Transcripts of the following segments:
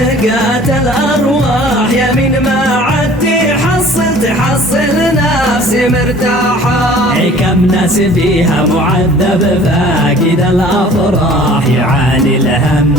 تقاتل أرواح يا من ما عاد تحصل نفس مرتاحة. كم ناس فيها معذب فاقد الأفراح يعاني الهم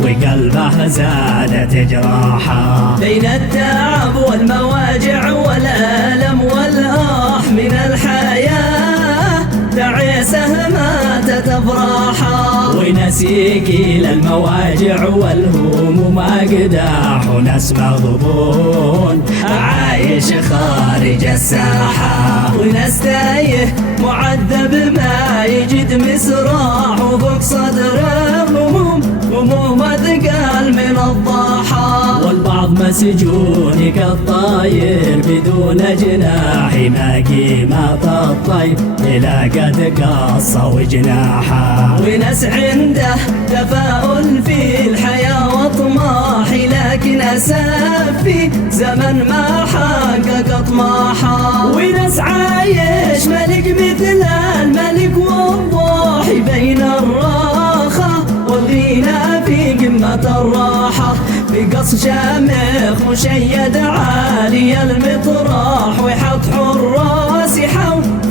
وقلبه زادت جراحه. بين التعب والمواجع والألم والآح من الحياة تعيسه ماتت أفراحا. ونسيقي للمواجع والهموم أقداح وناس مغبون عايش خارج الساحة. وناس تايه معذب ما يجد مسراح وفوق صدره هموم أثقال من الضاحى. والبعض مسجون كالطاير بدون جناح ما قيمة الطير إلى قد قصة وجناحه. وناس عنده تفاؤل في الحياة وطماح لكن أسف في زمن ما حقق طماحه. وناس عايش ملك مثل الملك والضاحي بين الراخة والغنى في قمة الراحة. بقص شامخ مشيد عالي المطراح ويحط حراس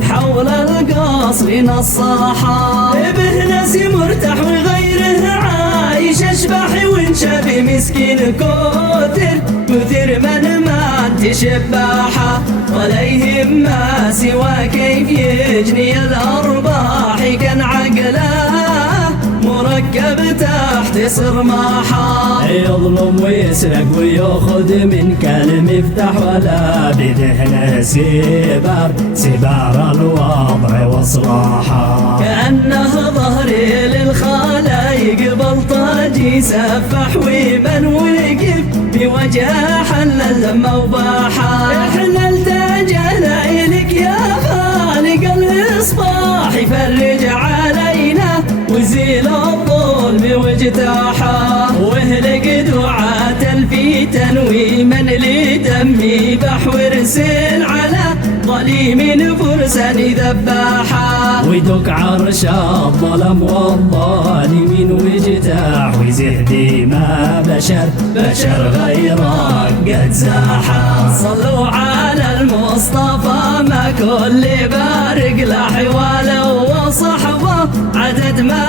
حول القصر نصاحة. به ناس مرتاح وغيره عايش اشباح وانشبه مسكين كثر من ما تشباحه. ولا يهم ما سوى كيف يجني الأرباح كان عقله مركب تحت صرماحه. يظلم ويسرق ويأخذ من كالمفتاح ولا بذهنه سبار الوضع وصلاحه. كأنه ظهري للخلايق بلطجي سفح ومن وقف بوجهه حل الذم وباحه. حللت أجلنا إليك يا خالق الإصباح فرج علينا وزيل الظلم واجتاحه. واهلك دعاة الفتن ومن لدمي بحور سيل على ظليم فرسا ذباحا. ويدك عرش الظلم والظالمين واجتاح ويزهدي ما بشر غيرك قد زاحا. صلوا على المصطفى ما كل بارق لا حواله وصحبه عدد ما